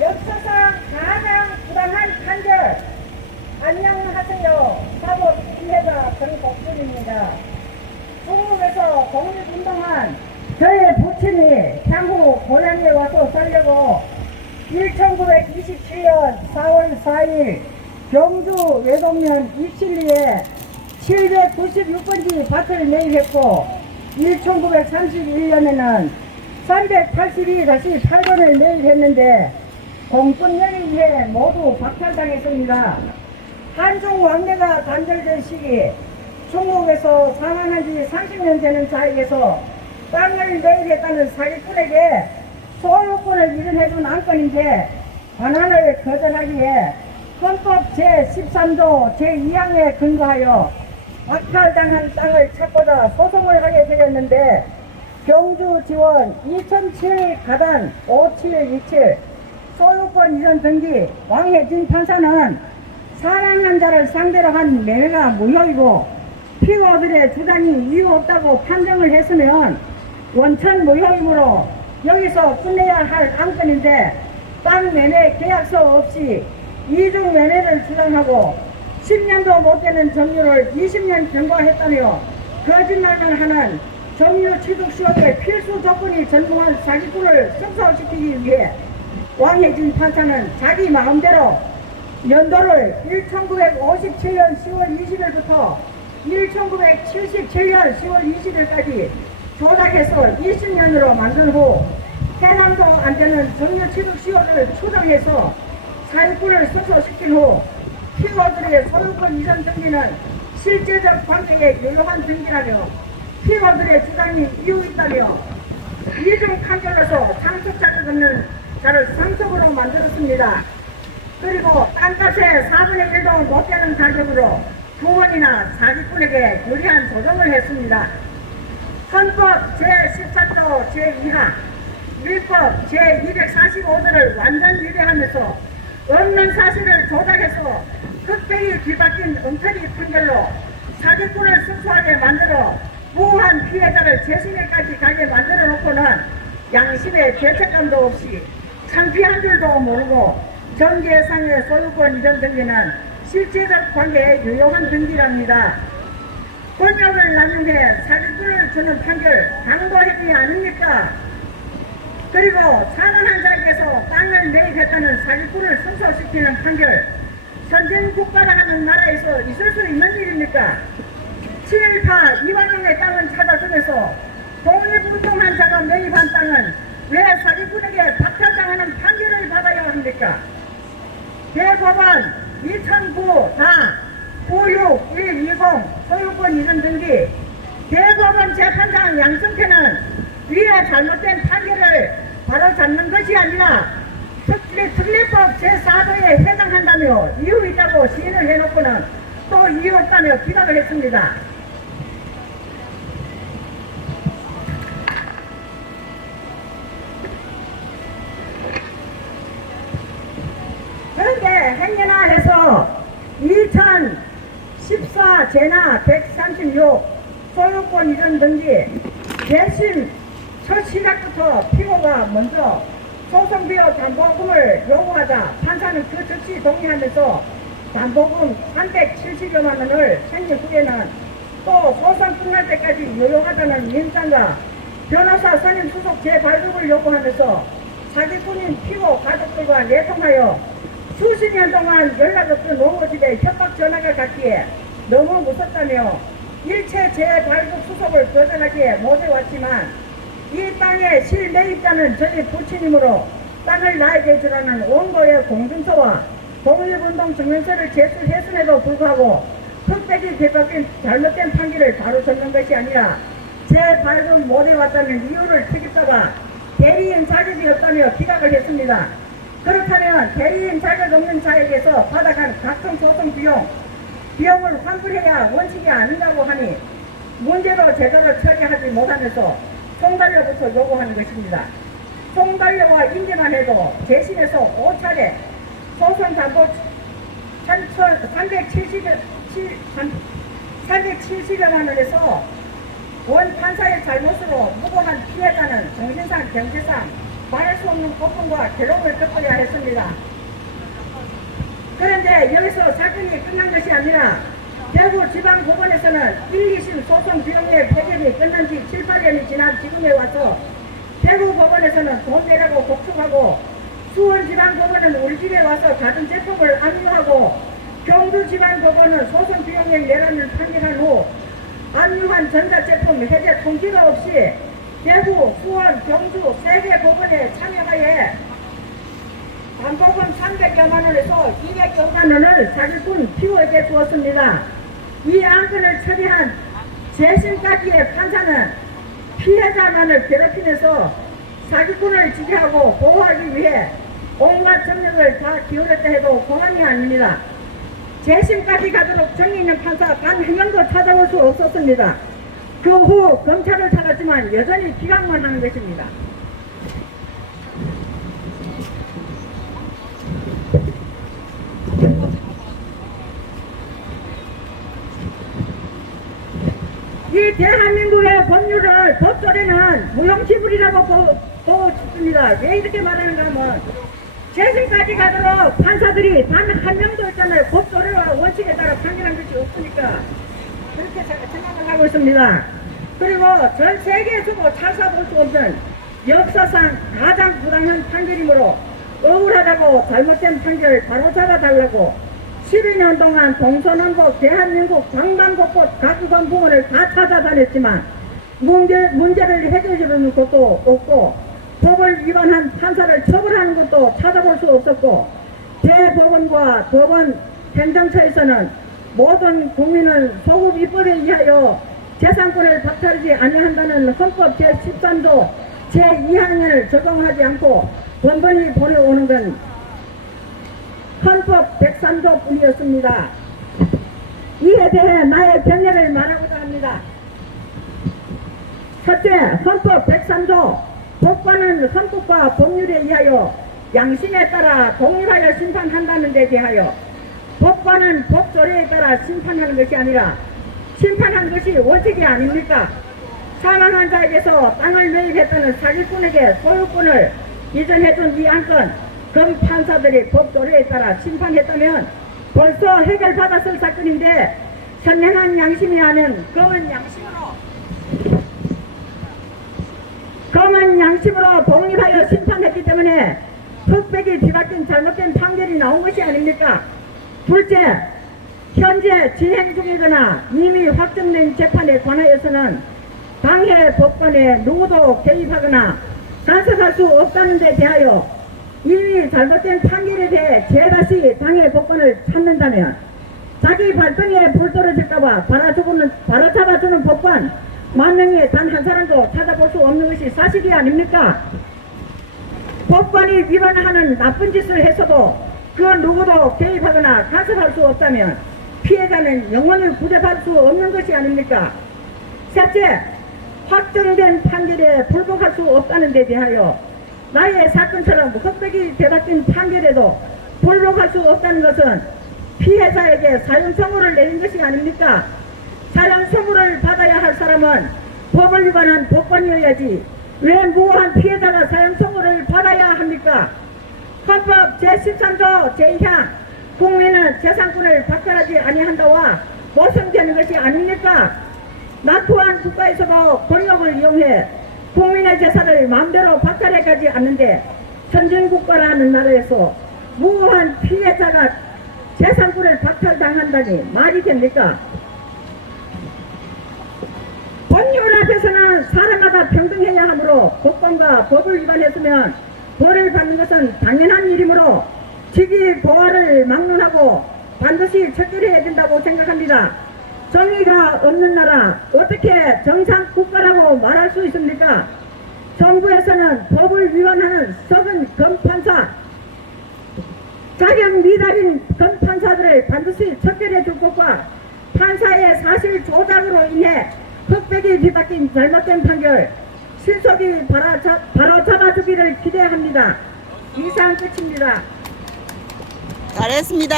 역사상 가장 부당한 판결. 안녕하세요. 사법 피해자 정복순입니다. 중국에서 독립운동한 저의 부친이 향후 고향에 와서 살려고 1927년 4월 4일 경주 외동면 이칠리에 796번지 밭을 매입했고 1931년에는 382-8번을 매입했는데 공권력에 의해 모두 박탈당했습니다. 한중 왕래가 단절된 시기 중국에서 상환한 지 30년 되는 자에게서 땅을 매입했다는 사기꾼에게 소유권을 이전해준 안건인데 반환을 거절하기에 헌법 제13조 제2항에 근거하여 박탈당한 땅을 찾고자 소송을 하게 되었는데 경주 지원 2007 가단 5727 소유권 이전 등기 왕혜진 판사는 사망한 자를 상대로 한 매매가 무효이고 피고들의 주장이 이유 없다고 판정을 했으면 원천 무효이므로 여기서 끝내야 할 안건인데 땅 매매 계약서 없이 이중 매매를 주장하고 10년도 못 되는 점유를 20년 경과했다며 거짓말을 하는 점유 취득 시효의 필수 조건이 전무한 사기꾼을 성사시키기 위해 왕혜진 판사는 자기 마음대로 연도를 1957년 10월 20일부터 1977년 10월 20일까지 조작해서 20년으로 만든 후 해당도 안 되는 점유 취득 시효를 추정해서 사기꾼을 성사시킨 후 피고들의 소유권 이전 등기는 실제적 관계에 유효한 등기라며 피고들의 주장이 이유 있다며 이중 판결로서 상속 자격 없는 자를 상속으로 만들었습니다. 그리고 땅값의 4분의 1도 못 되는 가격으로 두 번이나 사기꾼에게 유리한 조정을 했습니다. 헌법 제14조 제2항, 민법 제245조를 완전 위배하면서 없는 사실을 조작해서 흑백이 뒤바뀐 엉터리 판결로 사기꾼을 승소하게 만들어 무한 피해자를 재심에까지 가게 만들어 놓고는 양심의 죄책감도 없이 창피한 줄도 모르고 정계상의 소유권 이전 등기는 실제적 관계에 유효한 등기랍니다. 권력을 남용해 사기꾼을 주는 판결 강도행위 아닙니까? 그리고 상환한 자에게서 땅을 매입했다는 사기꾼을 승소시키는 판결 선진국가라 하는 나라에서 있을 수 있는 일입니까? 친일파 이완용의 땅은 찾아주면서 독립운동한 자가 매입한 땅은 왜 사기꾼에게 박탈당하는 판결을 받아야 합니까? 대법원 2009-96120 소유권 이전 등기 대법원 재판장 양승태는 위에 잘못된 판결을 바로잡는 것이 아니라 특례법 제4조에 해당한다며 이유 있다고 시인을 해놓고는 또 이유 없다며 기각을 했습니다. 그런데 행여나 해서 2014 제나 136 소유권 이전 등기 재심 첫 시작부터 피고가 먼저 소송비용 담보금을 요구하자 판사는 그 즉시 동의하면서 담보금 370여만 원을 생긴 후에는 또 소송 끝날 때까지 유효하다는 민장과 변호사 선임 수속 재발급을 요구하면서 사기꾼인 피고 가족들과 내통하여 수십 년 동안 연락 없던 노무집에 협박 전화가 갔기에 너무 무섭다며 일체 재발급 수속을 거절하기에 못해왔지만 이 땅의 실매입자는 저희 부친이므로 땅을 나에게 주라는 원고의 공증서와 독립운동 증명서를 제출했음에도 불구하고 흑백이 뒤바뀐 잘못된 판결을 바로 잡는 것이 아니라 재발급 못해왔다는 이유를 특입자가 대리인 자격이 없다며 기각을 했습니다. 그렇다면 대리인 자격 없는 자에게서 받아간 각종 소송 비용을 환불해야 원칙이 아니라고 하니 문제로 제대로 처리하지 못하면서 송달료부터 요구하는 것입니다. 송달료와 인계만 해도 재심에서 5차례 소송 담보 370여만 원에서 원 판사의 잘못으로 무고한 피해자는 정신상, 경제상, 말할 수 없는 고통과 괴로움을 겪어야 했습니다. 그런데 여기서 사건이 끝난 것이 아니라 대구지방법원에서는 1, 2심 소송 비용의 폐결이 끝난 지 7, 8년이 지난 지금에 와서 대구법원에서는 돈 내라고 독촉하고 수원지방법원은 우리 집에 와서 같은 제품을 압류하고 경주지방법원은 소송 비용의 내라는 판결한 후 압류한 전자제품 해제 통지가 없이 대구, 수원, 경주 3개 법원에 참여하여 담보금 300여만 원에서 200여만 원을 사기꾼 피고에게 주었습니다. 이 안건을 처리한 재심까지의 판사는 피해자만을 괴롭히면서 사기꾼을 지지하고 보호하기 위해 온갖 정력을 다 기울였다 해도 고난이 아닙니다. 재심까지 가도록 정의 있는 판사 단 한 명도 찾아볼 수 없었습니다. 그 후 검찰을 찾았지만 여전히 기각만 하는 것입니다. 이 대한민국의 법률을 법조례는 무용지물이라고 보고 싶습니다. 왜 이렇게 말하는가 하면 재심까지 가도록 판사들이 단 한 명도 있잖아요. 법조례와 원칙에 따라 판결한 것이 없으니까 그렇게 생각을 하고 있습니다. 그리고 전 세계에서도 찾아볼 수 없는 역사상 가장 부당한 판결이므로 억울하다고 잘못된 판결을 바로잡아달라고 12년 동안 동서남북 대한민국 방방곳곳 각 건부원을 다 찾아다녔지만 문제를 해결해주는 것도 없고 법을 위반한 판사를 처벌하는 것도 찾아볼 수 없었고 대법원과 법원 행정처에서는 모든 국민은 소급 입법에 의하여 재산권을 박탈하지 아니한다는 헌법 제13조 제2항을 적용하지 않고 번번이 보내오는 건 헌법 103조 뿐이었습니다. 이에 대해 나의 변론을 말하고자 합니다. 첫째, 헌법 103조 법관은 헌법과 법률에 의하여 양심에 따라 독립하여 심판한다는 데 대하여 법관은 법조례에 따라 심판하는 것이 아니라 심판한 것이 원칙이 아닙니까? 사망한 자에게서 땅을 매입했다는 사기꾼에게 소유권을 이전해준 이 안건 검판사들이 법조례에 따라 심판했다면 벌써 해결받았을 사건인데 선량한 양심이 아닌 검은 양심으로 독립하여 심판했기 때문에 흑백이 뒤바뀐 잘못된 판결이 나온 것이 아닙니까? 둘째, 현재 진행 중이거나 이미 확정된 재판에 관하여서는 당해 법관에 누구도 개입하거나 간섭할 수 없다는 데 대하여 이미 잘못된 판결에 대해 재다시 당해 법관을 찾는다면 자기 발등에 불 떨어질까봐 바로잡아주는 법관 만명에 단 한 사람도 찾아볼 수 없는 것이 사실이 아닙니까? 법관이 위반하는 나쁜 짓을 했어도 그 누구도 개입하거나 간섭할 수 없다면 피해자는 영원히 구제받을 수 없는 것이 아닙니까? 셋째, 확정된 판결에 불복할 수 없다는 데 대하여 나의 사건처럼 흑백이 되바뀐 판결에도 불복할 수 없다는 것은 피해자에게 사형선고를 내린 것이 아닙니까? 사형선고를 받아야 할 사람은 법을 위반한 법관이어야지 왜 무고한 피해자가 사형선고를 받아야 합니까? 헌법 제13조 제2항 국민은 재산권을 박탈하지 아니한다와 모성되는 것이 아닙니까? 낙후한 국가에서도 권력을 이용해 국민의 재산을 마음대로 박탈해가지 않는데 선진국가라는 나라에서 무고한 피해자가 재산권을 박탈당한다니 말이 됩니까? 법률 앞에서는 사람마다 평등해야 하므로 법관과 법을 위반했으면 벌을 받는 것은 당연한 일이므로 직위 보화를 막론하고 반드시 처벌해야 된다고 생각합니다. 정의가 없는 나라 어떻게 정상 국가라고 말할 수 있습니까? 정부에서는 법을 위반하는 썩은 검판사 자격 미달인 검판사들을 반드시 처벌해 줄 것과 판사의 사실 조작으로 인해 흑백이 뒤바뀐 잘못된 판결 신속히 바로 잡아주기를 기대합니다. 이상 끝입니다. 잘했습니다.